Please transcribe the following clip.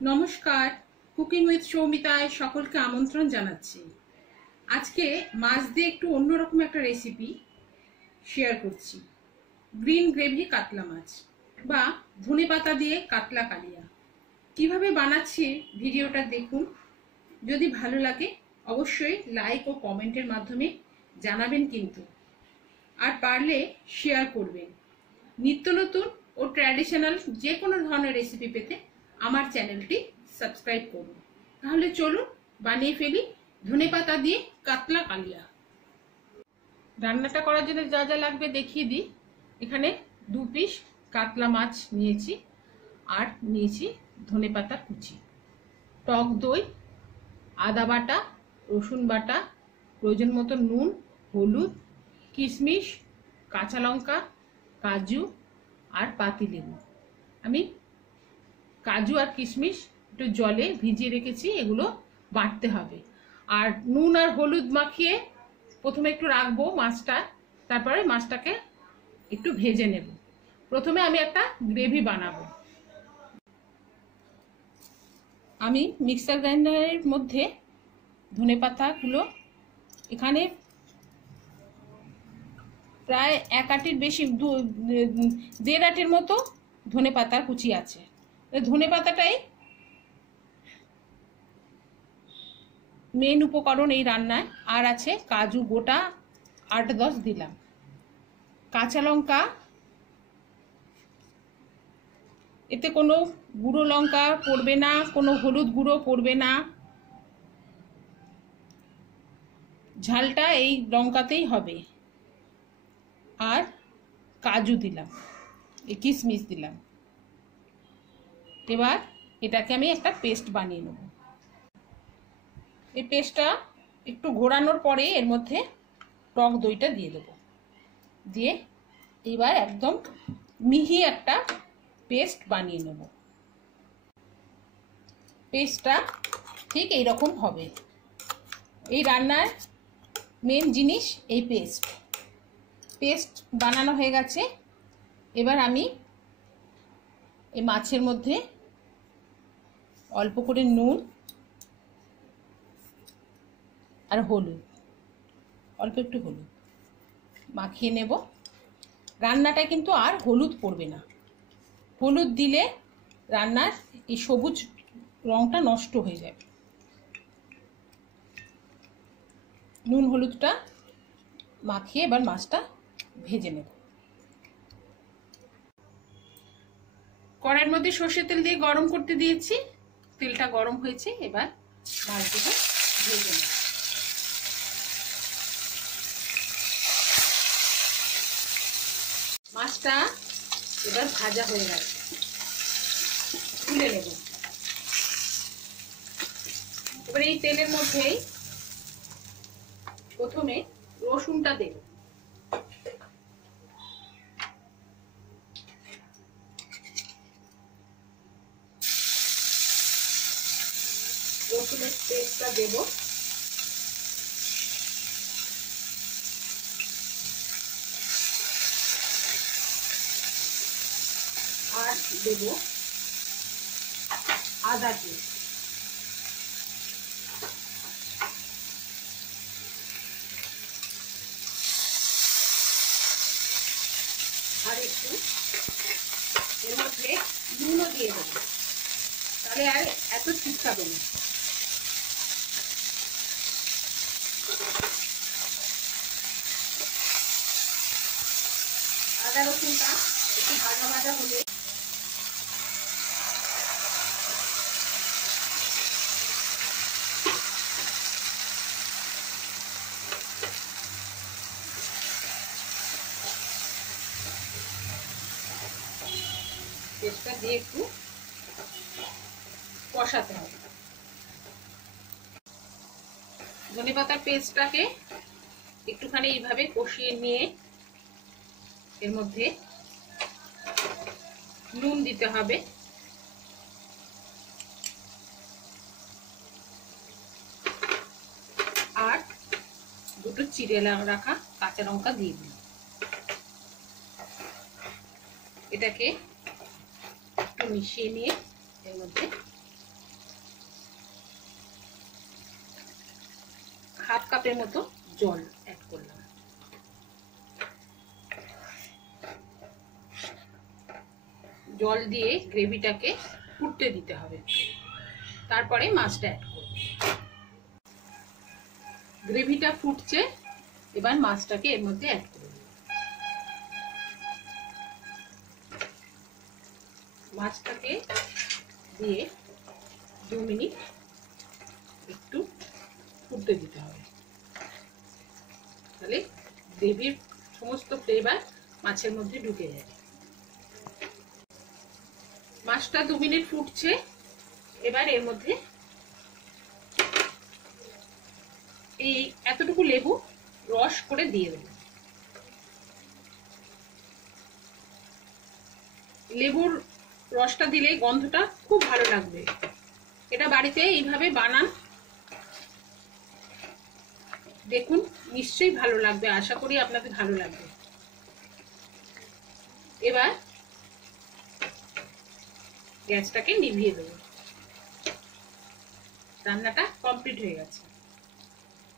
নমস্কার, cooking with সৌমিতায় সকলকে আমন্ত্রণ জানাচ্ছি। আজকে মাছ দিয়ে একটু অন্যরকম একটা রেসিপি শেয়ার করছি। গ্রিন গ্রেভি কাতলা মাছ বা ধনেপাতা দিয়ে কাতলা কালিয়া কিভাবে বানাচ্ছি ভিডিওটা দেখুন। যদি ভালো লাগে অবশ্যই লাইক ও কমেন্টের মাধ্যমে জানাবেন কিন্তু, আর পারলে শেয়ার করবেন। নিত্য নতুন ও ট্র্যাডিশনাল যে কোনো ধরনের রেসিপি পেতে আমার চ্যানেলটি সাবস্ক্রাইব করুন। তাহলে চলুন বানিয়ে ফেলি ধনেপাতা দিয়ে কাতলা কালিয়া। রান্নাটা করার জন্য যা যা লাগবে দেখিয়ে দিই। এখানে 2 পিস কাতলা মাছ নিয়েছি, আর নিয়েছি ধনেপাতা কুচি, টক দই, আদা বাটা, রসুন বাটা, প্রয়োজন মতো নুন, হলুদ, কিশমিশ, কাঁচা লঙ্কা, কাজু আর পাতিলেবু। আমি কাজু আর কিশমিশ একটু জলে ভিজিয়ে রেখেছি, এগুলো বাটতে হবে। আর নুন আর হলুদ মাখিয়ে প্রথমে একটু রাখবো মাছটা, তারপরে মাছটাকে একটু ভেজে নেব। প্রথমে আমি একটা গ্রেভি বানাবো। আমি মিক্সার গ্রাইন্ডারের মধ্যে ধনেপাতাগুলো, এখানে প্রায় 1 আটির বেশি, 1.5 আটির মতো ধনেপাতা কুচি আছে। ধনেপাতাটাই মেন উপকরণ এই রান্নায়। আর আছে কাজু গোটা 8-10 দিলাম, কাঁচা লঙ্কা, এতে কোনো গুঁড়ো লঙ্কা পড়বে না, কোনো হলুদ গুঁড়ো পড়বে না, ঝালটা এই লঙ্কাতেই হবে। আর কাজু দিলাম, এই কিশমিশ দিলাম। এবার এটাকে আমি একটা পেস্ট বানিয়ে নেব। এই পেস্টটা একটু ঘোরানোর পরে এর মধ্যে টক দইটা দিয়ে দেব, দিয়ে এবার একদম মিহি একটা পেস্ট বানিয়ে নেব। পেস্টটা ঠিক এইরকম হবে। এই রান্নার মেন জিনিস এই পেস্ট বানানো হয়ে গেছে। এবার আমি এই মাছের মধ্যে অল্প করে নুন আর হলুদ, অল্প একটু হলুদ মাখিয়ে নেব। রান্নাটা কিন্তু আর হলুদ পড়বে না। হলুদ দিলে রান্নার এই সবুজ রংটা নষ্ট হয়ে যাবে। নুন হলুদটা মাখিয়ে এবার মাছটা ভেজে নেব। কড়াইয়ের মধ্যে সর্ষের তেল দিয়ে গরম করতে দিয়েছি, তেলটা গরম হয়েছে। এবার মাছগুলো ভেজে নেব। মাছটা এবার ভাজা হয়ে গেছে, তুলে নেব। এবার এই তেলের মধ্যেই প্রথমে রসুনটা দেব। রসুনের পেস্টটা দেব, আর দেব আদা পেস্ট, আর একটু এর মধ্যে নুনও দিয়ে দেব, তাহলে আর এত ছিটকাবে না। আদা রসুনটা একটু ভাজা ভাজা হলে পেস্টটা দিয়ে একটু কষাতে হবে। ধনেপাতার পেস্টটাকে একটুখানি এইভাবে কষিয়ে নিয়ে এর মধ্যে নুন দিতে হবে, আর 2টো চিড়ে রাখা কাঁচা লঙ্কা দিয়ে দিন। এটাকে একটু মিশিয়ে নিয়ে এর মধ্যে কাপের মতো জল অ্যাড করলাম। জল দিয়ে গ্রেভিটাকে ফুটতে দিতে হবে, তারপরে মাছটা অ্যাড করব। গ্রেভিটা ফুটছে, এবার মাছটাকে এর মধ্যে অ্যাড করব। মাছটাকে দিয়ে 2 মিনিট একটু ফুটতে দিতে হবে, তাহলে গ্রেভির সমস্ত ফ্লেভার মাছের মধ্যে ঢুকে যাবে। মাছটা 2 মিনিট ফুটছে, এবার এর মধ্যে এই এতটুকু লেবু রস করে দিয়ে দেব। লেবুর রসটা দিলে গন্ধটা খুব ভালো লাগবে। এটা বাড়িতে এইভাবে বানান, দেখুন নিশ্চয়ই ভালো লাগবে, আশা করি আপনাদের ভালো লাগবে। এবার গ্যাসটাকে নিভিয়ে দেব। রান্নাটা কমপ্লিট হয়ে গেছে।